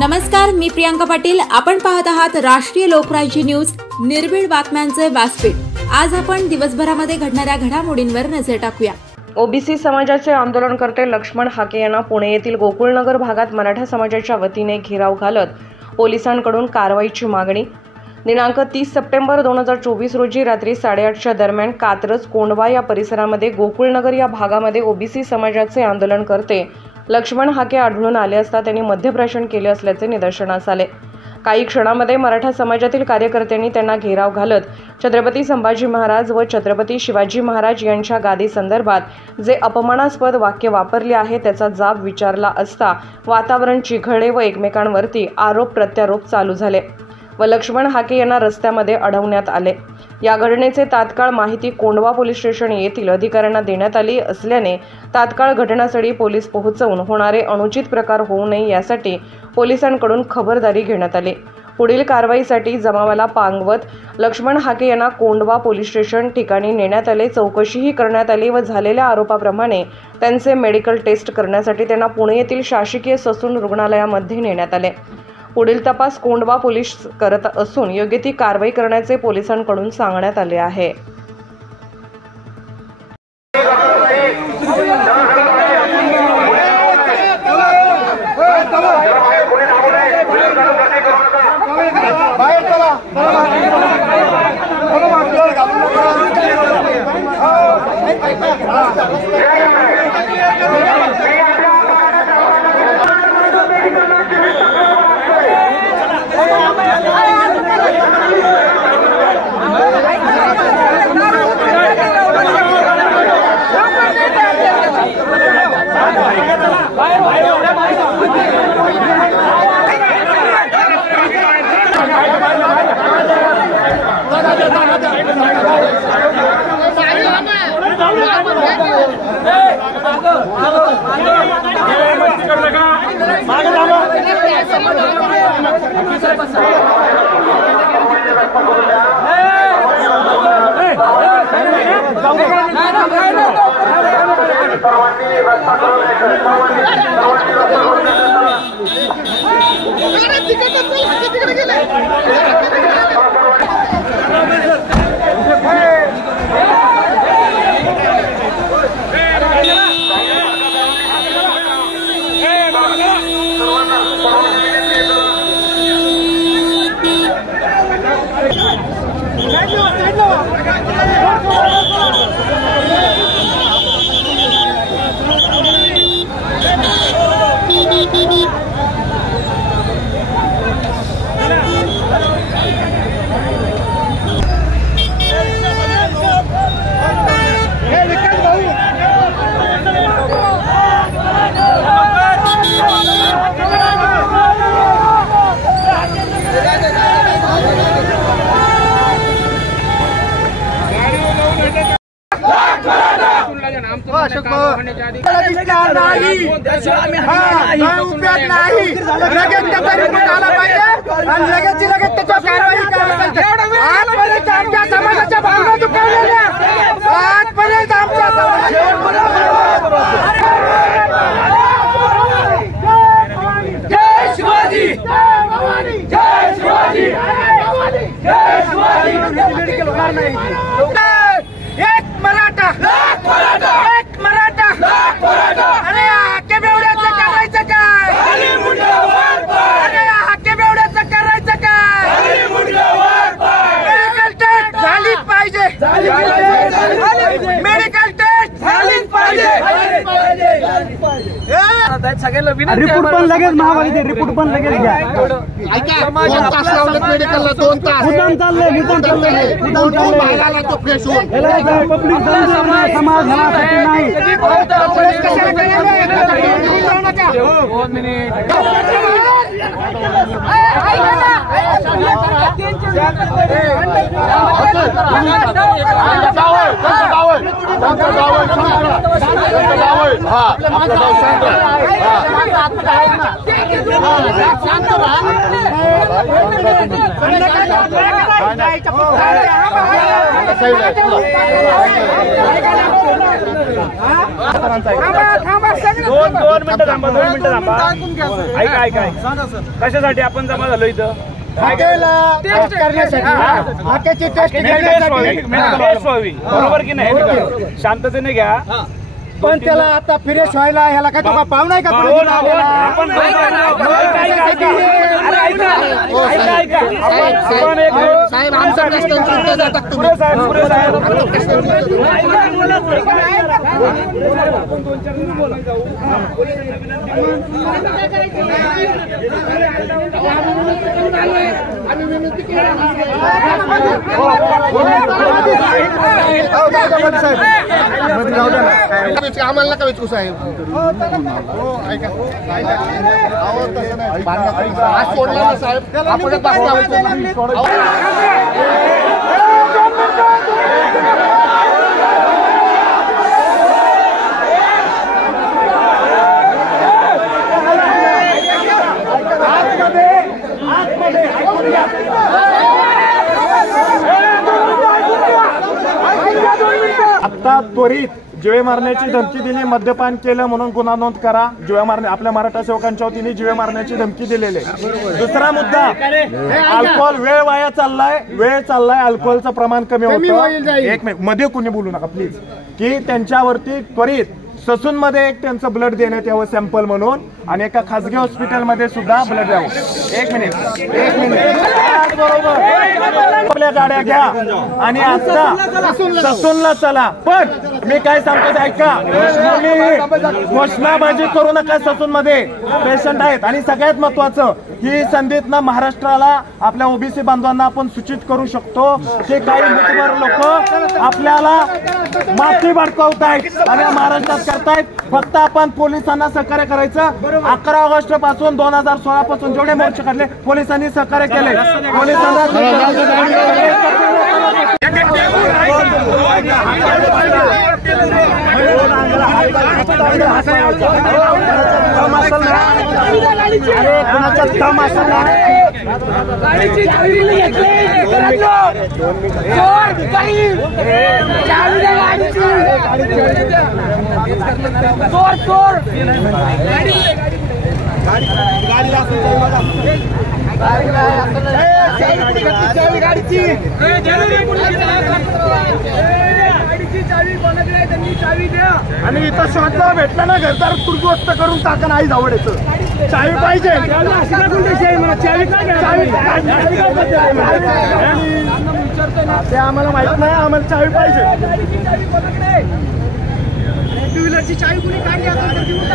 नमस्कार, मी प्रियांका पाटील। आपण पाहत आहात राष्ट्रीय लोकराज्य न्यूज, निर्भीड बातम्यांचे व्यासपीठ। आज आपण दिवसभरामध्ये घडणाऱ्या घडामोडींवर नजर टाकूया। ओबीसी समाजाचे आंदोलनकर्ते लक्ष्मण हाके यांना पुणे येथील गोकुळनगर भागात मराठा समाजाच्या वतीने घेराव घालत पोलिसांकडून कारवाईची मागणी। दिनांक 30 सप्टेंबर 2024 रोजी रात्री 8:30च्या दरम्यान कात्रज कोंढवा या परिसरामध्ये गोकुळनगर या भागामध्ये ओबीसी समाजाचे आंदोलनकर्ते लक्ष्मण हाके आढळून आले असता त्यांनी मध्यप्राशन केले असल्याचे निदर्शनास आले। काही क्षणांमध्ये मराठा समाजातील कार्यकर्त्यांनी त्यांना घेराव घालत छत्रपती संभाजी महाराज व छत्रपती शिवाजी महाराज यांच्या गादी संदर्भात जे अपमानास्पद वाक्य वापरले आहे त्याचा जाब विचारला असता वातावरण चिघळले व एकमेकांवरती आरोप प्रत्यारोप चालू झाले व लक्ष्मण हाके यांना रस्त्यामध्ये अडवण्यात आले। या घटनेचे तात्काळ माहिती कोंढवा पोलीस स्टेशन येथील अधिकाऱ्यांना देण्यात आली असल्याने तात्काळ घटनास्थळी पोलीस पोहोचवून होणारे अनुचित प्रकार होऊ नये यासाठी पोलिसांकडून खबरदारी घेण्यात आली। पुढील कारवाईसाठी जमावाला पांगवत लक्ष्मण हाके यांना कोंढवा पोलीस स्टेशन ठिकाणी नेण्यात आले। चौकशीही करण्यात आली व झालेल्या आरोपाप्रमाणे त्यांचे मेडिकल टेस्ट करण्यासाठी त्यांना पुणे येथील शासकीय ससून रुग्णालयामध्ये नेण्यात आले। पुढील तपास कोंढवा पोलीस करत असून योग्य ती कारवाई करण्याचे पोलिसांकडून सांगण्यात आले आहे। रिपोर्ट पण लगेच महापालिकेत रिपोर्ट पण लगेच घ्या। मेडिकलला 2 तास पब्लिक समाज नाही। शांत दोन मिनिटं थांबा. ऐका कशासाठी आपण जमा झालो इथं? टेस्ट व्हावी, बरोबर की नाही? शांततेने घ्या. पण त्याला आता फ्रेश व्हायला ह्याला काय तो पाव नाही का? आम्हाला नका विचारू साहेब. आज सोडला ना साहेब, आपण आता त्वरित जीवे मारण्याची धमकी दिली, मद्यपान केलं म्हणून गुन्हा नोंद करा. जीवे मारणे आपल्या मराठा सेवकांच्या वतीने जीवे मारण्याची धमकी दिलेली आहे. दुसरा मुद्दा, अल्कोहोल वेळ वाया चाललाय, अल्कोहोलचं प्रमाण कमी होतं. एक मिनिट, मध्ये कुणी बोलू नका प्लीज. की त्यांच्यावरती त्वरित ससूनमध्ये एक त्यांचं ब्लड देण्यात यावं सॅम्पल म्हणून, आणि एका खासगी हॉस्पिटलमध्ये सुद्धा ब्लड द्यावं. एक मिनिट बरोबर. आपल्या गाड्या घ्या आणि आता ससूनला चला. पण मी काय सांगतो ऐका, घोषणाबाजी करू नका. ससून मध्ये पेशंट आहेत. आणि सगळ्यात महत्वाचं, ही संधीतनं महाराष्ट्राला, आपल्या ओबीसी बांधवांना आपण सूचित करू शकतो की काही मुठभर लोक आपल्याला माती भडकवतायत आणि महाराष्ट्रात करतायत. फक्त आपण पोलिसांना सहकार्य करायचं. 11 ऑगस्ट पासून 2016 पासून जेवढे मोर्चे काढले पोलिसांनी सहकार्य केले. पोलिसांना आणि इथं शोधला भेटला ना घरदार तुडगोस्त करून टाका. आई जावडेचं चावी पाहिजे. ते आम्हाला माहित नाही, आम्हाला चावी पाहिजे. टू व्हीलरची चावी कुणी काढली हात बाईट घेऊन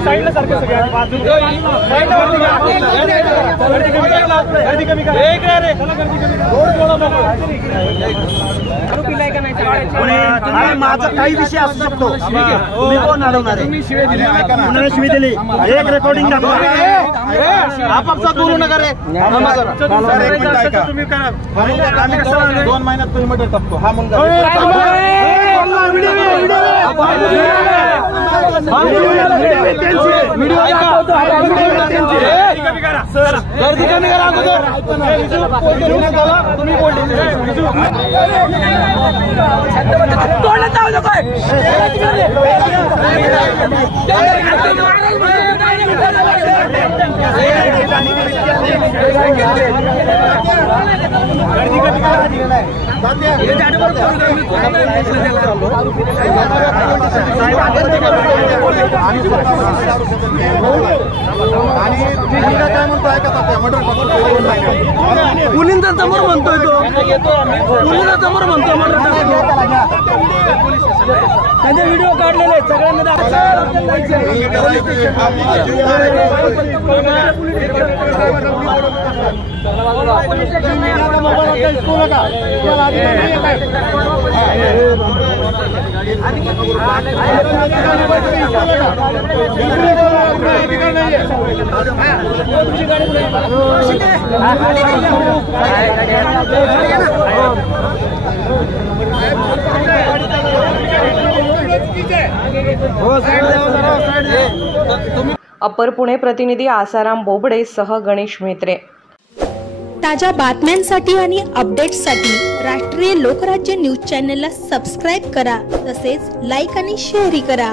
साईडला सारखं माझा काही विषय असू शकतो. तुम्ही कोण अडवणार आहे? शिवी दिली. एक रेकॉर्डिंग दाखवा. आपापसात बोलू नका रे. तुम्ही करा. 2 महिन्यात पेमेंट टाकतो. हा मग गर्दी कमी करा अगोदर. तुम्ही आणि मुलगा काय म्हणतो ऐकत मर्डर मुलींचा समोर म्हणतोय तो मुलींचा समोर म्हणतोय त्याचे व्हिडिओ काढलेले आहेत अप्पर पुणे प्रतिनिधी आसाराम बोबडे सह गणेश मेत्रे। ताज्या बातम्यांसाठी आणि अपडेट्ससाठी राष्ट्रीय लोकराज्य न्यूज चॅनलला सबस्क्राईब करा, तसेच लाईक आणि शेअरही करा।